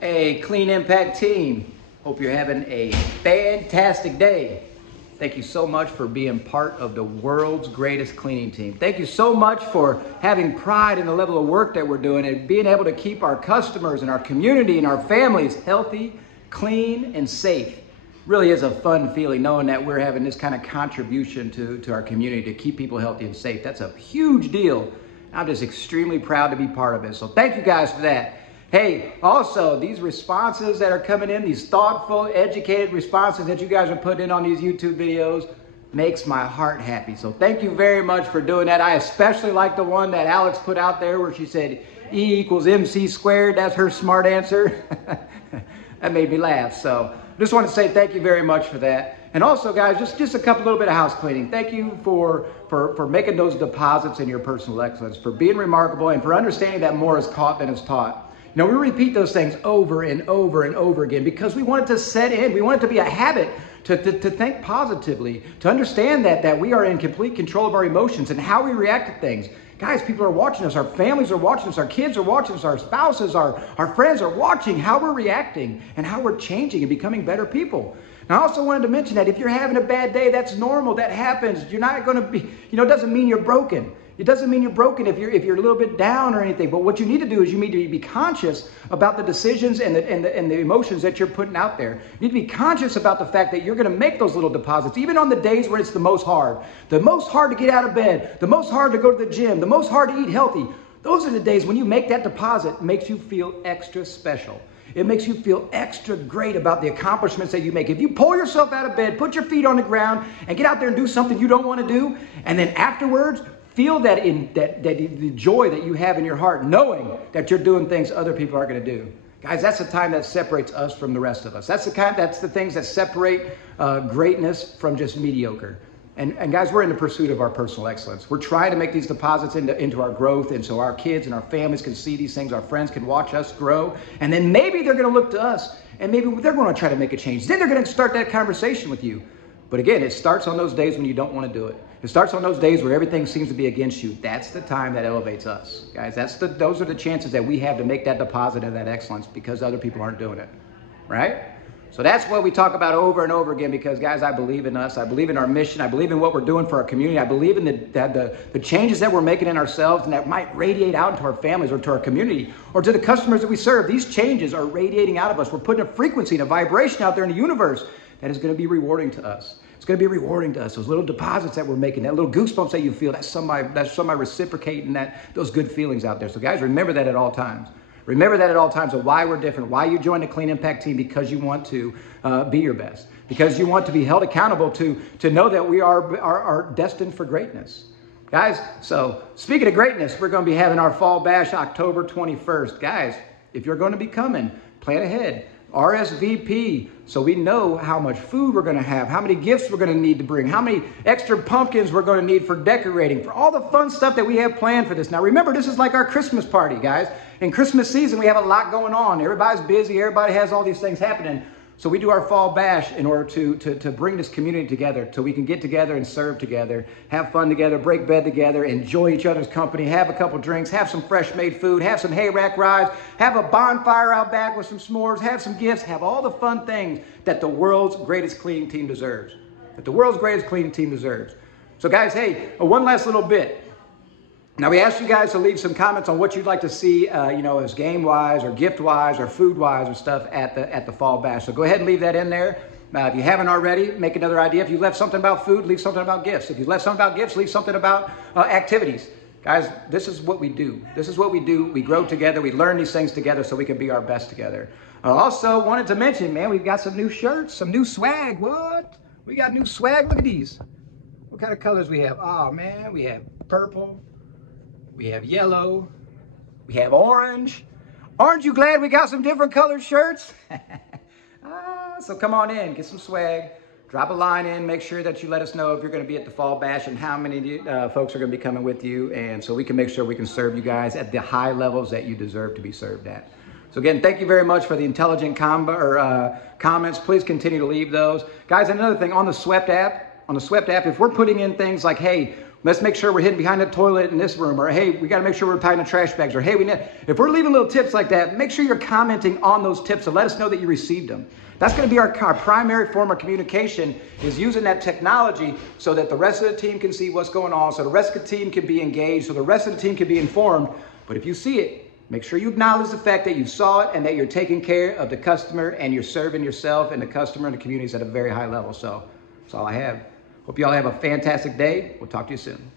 Hey, Clean Impact team. Hope you're having a fantastic day. Thank you so much for being part of the world's greatest cleaning team. Thank you so much for having pride in the level of work that we're doing and being able to keep our customers and our community and our families healthy, clean, and safe. Really is a fun feeling knowing that we're having this kind of contribution to our community to keep people healthy and safe. That's a huge deal. I'm just extremely proud to be part of it. So thank you guys for that. Hey, also, these responses that are coming in, these thoughtful, educated responses that you guys are putting in on these YouTube videos makes my heart happy. So thank you very much for doing that. I especially like the one that Alex put out there where she said E equals MC squared. That's her smart answer. That made me laugh. So just want to say thank you very much for that. And also, guys, just a little bit of house cleaning. Thank you for making those deposits in your personal excellence, for being remarkable, and for understanding that more is caught than is taught. You know, we repeat those things over and over and over again because we want it to set in. We want it to be a habit to think positively, to understand that we are in complete control of our emotions and how we react to things. Guys, people are watching us. Our families are watching us. Our kids are watching us. Our spouses, our friends are watching how we're reacting and how we're changing and becoming better people. And I also wanted to mention that if you're having a bad day, that's normal. That happens. You're not going to be, it doesn't mean you're broken. It doesn't mean you're broken if you're a little bit down or anything. But what you need to do is you need to be conscious about the decisions and the emotions that you're putting out there. You need to be conscious about the fact that you're going to make those little deposits, even on the days where it's the most hard to get out of bed, the most hard to go to the gym, the most hard to eat healthy. Those are the days when you make that deposit. It makes you feel extra special. It makes you feel extra great about the accomplishments that you make. If you pull yourself out of bed, put your feet on the ground, and get out there and do something you don't want to do, and then afterwards, feel that the joy that you have in your heart, knowing that you're doing things other people aren't going to do. Guys, that's the time that separates us from the rest of us. That's the things that separate greatness from just mediocre. And guys, we're in the pursuit of our personal excellence. We're trying to make these deposits into our growth, and so our kids and our families can see these things. Our friends can watch us grow, and then maybe they're going to look to us, and maybe they're going to try to make a change. Then they're going to start that conversation with you. But again, it starts on those days when you don't want to do it. It starts on those days where everything seems to be against you. That's the time that elevates us. Guys, those are the chances that we have to make that deposit of that excellence because other people aren't doing it, right? So that's what we talk about over and over again because, guys, I believe in us. I believe in our mission. I believe in what we're doing for our community. I believe in the changes that we're making in ourselves and that might radiate out into our families or to our community or to the customers that we serve. These changes are radiating out of us. We're putting a frequency and a vibration out there in the universe that is going to be rewarding to us. It's going to be rewarding to us. Those little deposits that we're making, that little goosebumps that you feel, that's somebody reciprocating those good feelings out there. So guys, remember that at all times. Remember that at all times of why we're different, why you joined the Clean Impact team, because you want to be your best, because you want to be held accountable to know that we are destined for greatness. Guys, so speaking of greatness, we're going to be having our Fall Bash October 21st. Guys, if you're going to be coming, plan ahead. RSVP, so we know how much food we're going to have, how many gifts we're going to need to bring, how many extra pumpkins we're going to need for decorating, for all the fun stuff that we have planned for this. Now remember, this is like our Christmas party, guys. In Christmas season, we have a lot going on. Everybody's busy. Everybody has all these things happening. So we do our Fall Bash in order to bring this community together so we can get together and serve together, have fun together, break bread together, enjoy each other's company, have a couple drinks, have some fresh made food, have some hay rack rides, have a bonfire out back with some s'mores, have some gifts, have all the fun things that the world's greatest cleaning team deserves. That the world's greatest cleaning team deserves. So guys, hey, one last little bit. Now, we asked you guys to leave some comments on what you'd like to see, as game-wise or gift-wise or food-wise or stuff at the Fall Bash. So go ahead and leave that in there. If you haven't already, make another idea. If you left something about food, leave something about gifts. If you left something about gifts, leave something about activities. Guys, this is what we do. This is what we do. We grow together. We learn these things together so we can be our best together. I also wanted to mention, man, we've got some new shirts, some new swag. What? We got new swag. Look at these. What kind of colors we have? Oh, man, we have purple. We have yellow, we have orange. Aren't you glad we got some different colored shirts? So come on in, get some swag, drop a line in, make sure that you let us know if you're gonna be at the Fall Bash and how many folks are gonna be coming with you, and so we can make sure we can serve you guys at the high levels that you deserve to be served at. So again, thank you very much for the intelligent comments. Please continue to leave those. Guys, another thing, on the Swept app, if we're putting in things like, hey, Let's make sure we're hidden behind the toilet in this room. Or, hey, we got to make sure we're tying the trash bags. Or, hey, if we're leaving little tips like that, make sure you're commenting on those tips and let us know that you received them. That's going to be our primary form of communication, is using that technology so that the rest of the team can see what's going on, so the rest of the team can be engaged, so the rest of the team can be informed. But if you see it, make sure you acknowledge the fact that you saw it and that you're taking care of the customer and you're serving yourself and the customer and the communities at a very high level. So that's all I have. Hope you all have a fantastic day. We'll talk to you soon.